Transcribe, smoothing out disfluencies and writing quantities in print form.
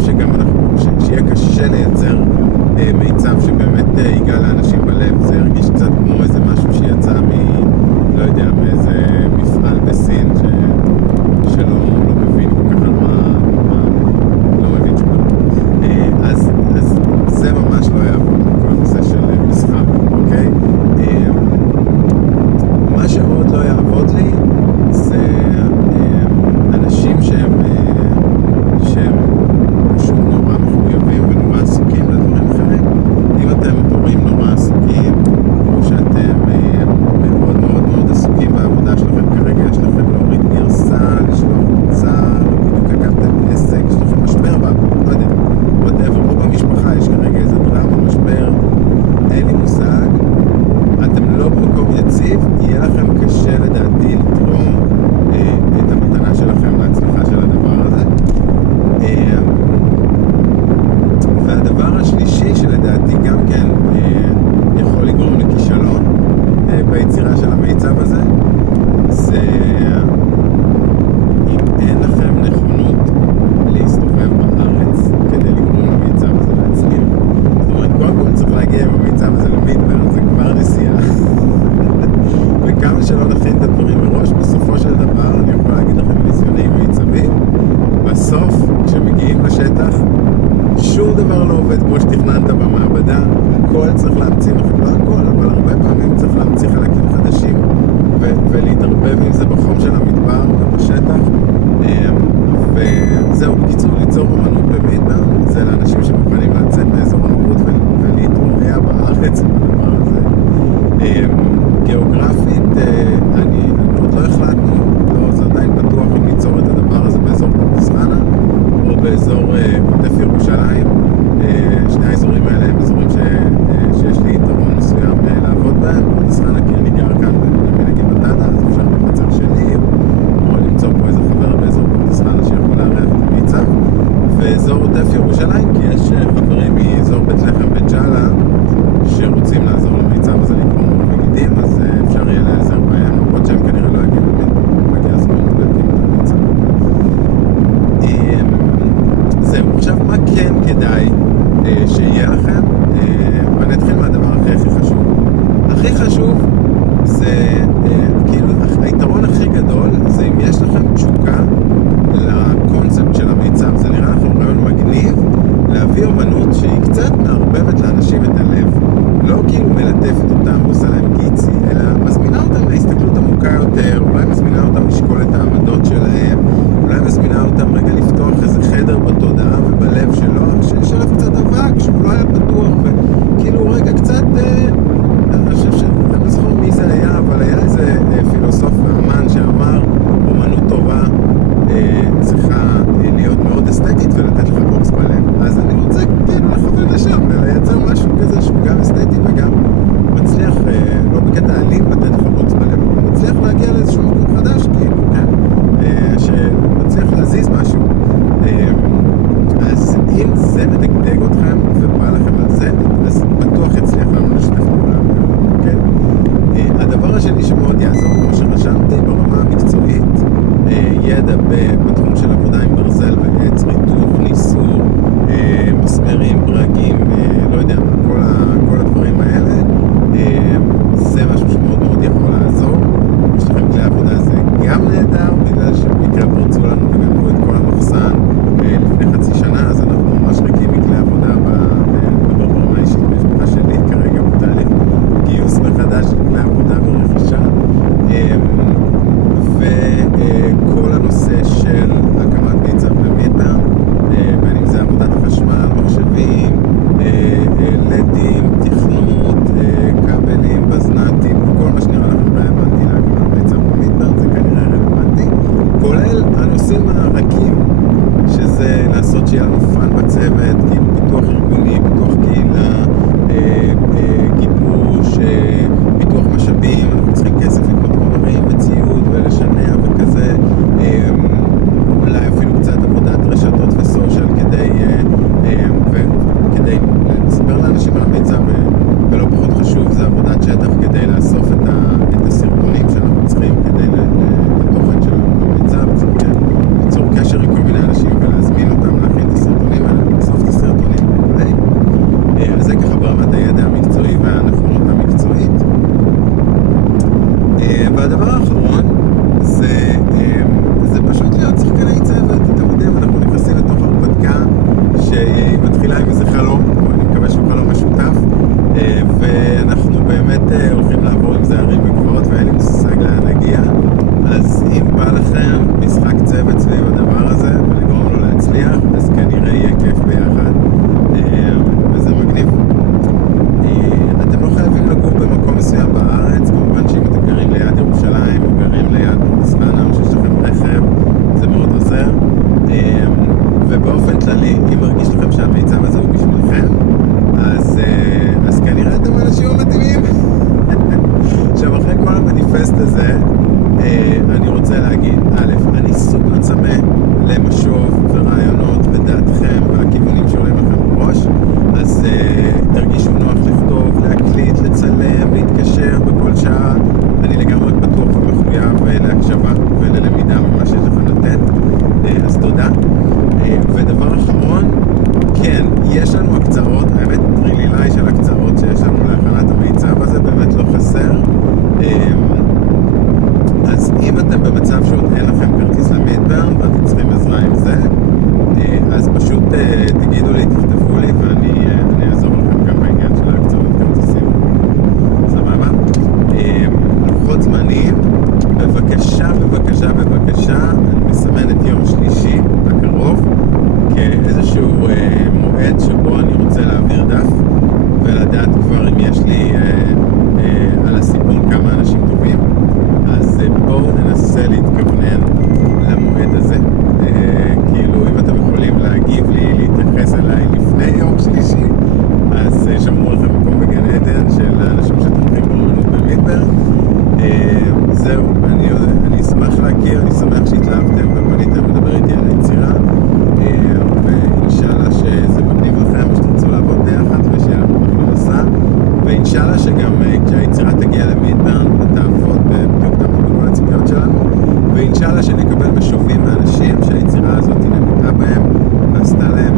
חושב שגם שיהיה קשה לייצר מיצב שבאמת ייגע לאנשים בלב. זה הרגיש קצת כמו איזה משהו שיצא לא יודע, מאיזה מפעל בסין שלא מבין כל כך על מה לא מבין שום דבר. אז זה ממש לא יעבוד כל הנושא של משחק, אוקיי? מה שעוד לא יעבוד לי זה אנשים שהם פשוט נורא מחויבים ונורא עסוקים לדברים אחרים. אם אתם הורים נורא עסוקים, או שאתם מאוד מאוד מאוד עסוקים בעבודה שלכם, כרגע יש לכם להוריד גרסה, לשלוח מוצר, בדיוק הקמתם עסק, יש לכם משבר לא יודע, whatever, או במשפחה יש כרגע איזה דרמה, משבר, אין לי מושג, אתם לא במקום יציב, יהיה לכם קשה לדעתי לתרום את המתנה שלכם להצלחה של הדבר הזה. והדבר השלישי שלדעתי גם כן יכול לגרום לכישלון ביצירה של המיצב הזה, זה אם אין לכם נכונות להסתובב בארץ כדי לגרום למיצב הזה להצליח. זאת אומרת, קודם כל צריך להגיע עם המיצב הזה למדבר, זה כבר נסיעה. וכמה שלא נכין את הדברים מראש, בסופו של דבר, אני יכול להגיד לכם מניסיונים מיצבים, בסוף, כשמגיעים לשטח, שום דבר לא עובד כמו שתכננת במעבדה. הכל צריך להמציא, לא הכל, אבל הרבה פעמים צריך להמציא חלקים חדשים ולהתערבב עם זה בחום של המדבר ובשטח. וזהו, בקיצור, ליצור אומנות במדבר זה לאנשים שמוכנים לצאת מאזור הנוחות ולהתרועע בארץ בדבר הזה. גיאוגרפית, אני עוד לא החלטנו, זה עדיין פתוח אם ליצור את הדבר הזה באזור פרדס חנה או באזור עוטף ירושלים. שני האזורים האלה הם אזורים שיש לי יתרון מסוים לעבוד בהם. פרדס חנה כי אני גר כאן בנגיד בטטה, אז אפשר בחצר שלי או למצוא פה איזה חבר באזור פרדס חנה שיכול לארח את המיצב. ואזור עוטף ירושלים כי יש חברים מאזור בית לחם וג'אלה שרוצים לעזור למיצב הזה לקרוא מגידים, אז אפשר יהיה להיעזר בהם, למרות שהם כנראה לא יגיעו מגיע הזמן להקים את המיצב. זהו, עכשיו מה כן כדאי שיהיה לכם? ואני אתחיל מהדבר הכי חשוב. הכי חשוב זה, כאילו, היתרון הכי גדול זה אם יש לכם תשוקה לקונספט של המיצב. זה נראה לכם רעיון מגניב להביא אומנות שהיא קצת מערבבת לאנשים את הלב. לא כאילו מלטפת אותם ועושה להם גיצי, אלא מזמינה אותם להסתכלות עמוקה יותר, אולי מזמינה אותם לשקול את העמדות שלהם, אולי מזמינה אותם רגע לפתוח איזה חדר בתודעה ובלב שלו, שיש עליו קצת אבק, שהוא לא היה פתוח, וכאילו רגע קצת, אני חושב שאני לא זוכר מי זה היה, אבל היה איזה פילוסוף ואמן שאמר, אומנות טובה צריכה להיות מאוד אסתטית ולתת לך בוקס בלב. אז אני רוצה כאילו לכוון לשם, לייצר משהו כזה שהוא גם אסתטי וגם מצליח, לא בקטע אלים לתת לך בוקס בלב, אבל מצליח להגיע לאיזשהו מקום חדש, כאילו, כן? שמצליח להזיז משהו. אז אם זה מדגדג אתכם ובא לכם על זה, אז בטוח יצליח לנו לשתף פעולה, אוקיי? הדבר השני שמאוד יעזור, כמו שרשמתי, ברמה המקצועית, ידע בתחום של עבודה עם ברזל ועץ, ריתוך, ניסור, מסמרים, ברגים, לא יודע, כל הדברים האלה, זה משהו שמאוד מאוד יכול לעזור. יש לכם כלי עבודה, זה גם נהדר, בגלל שבמקרה פרצו לנו וגנבו את כל המחסן לפני חצי שנה, אז אנחנו ממש ריקים מכלי עבודה ברמה האישית במשפחה שלי, כרגע בתהליך גיוס מחדש של כלי עבודה ורכישה. וכל הנושא של הקמת מיצב במדבר, בין אם זה עבודת החשמל, מחשבים, לדים, תכנות, כבלים, בזנתים, כל מה שנראה לכם רלוונטי להקמת מיצב במדבר, זה כנראה רלוונטי, כולל הנושאים הרכים, שזה לעשות שיהיה לנו פן בצוות, כאילו פיתוח ארגוני, פיתוח קהילה, גיבוש, פיתוח משאבים, אנחנו צריכים כסף לקנות חומרים וציוד ולשנע וכזה, אולי אפילו קצת עבודת רשתות וסושיאל כדי לספר לאנשים על המיצב, ולא פחות חשוב זה עבודת שטח כדי לאסוף את הסרטונים שאנחנו צריכים כדי לתוכן של המיצב, ליצור קשר עם כל מיני אנשים ולהזמין אותם להכין את הסרטונים האלה יש לנו הקצאות, האמת טרילילי של הקצאות שיש לנו להכנת המיצב הזה, באמת לא חסר. אז אם אתם במצב שעוד אין לכם כרטיס למידברן ואתם צריכים עזרה עם זה, אז פשוט תגידו לי, תכתבו לי ואני אעזור לכם גם בעניין של ההקצאות כרטיסים. סבבה? לוחות זמנים, בבקשה, אני מסמן את יום שלישי הקרוב כאיזשהו מועד שבו אני רוצה להעביר דף ולדעת כבר אם יש לי על הסיפון כמה אנשים טובים. אז בואו ננסה להתכוונן למועד הזה. כאילו אם אתם יכולים להגיב לי, להתייחס אליי לפני יום שלישי, אז שמרו לכם מקום בגן עדן של האנשים שתומכים באמנות במידברן. זהו, אני אשמח להכיר, אני שמח שהתלהבתם ופניתם לדבר איתי על היצירה, ואינשאללה שזה מגניב לכם ושתרצו לעבוד ביחד ושיהיה לנו פרנסה, ואינשאללה שגם כשהיצירה תגיע למידברן ותעבוד בדיוק בכל הציפיות שלנו, ואינשאללה שנקבל משובים מאנשים שהיצירה הזאת נגעה בהם ועשתה להם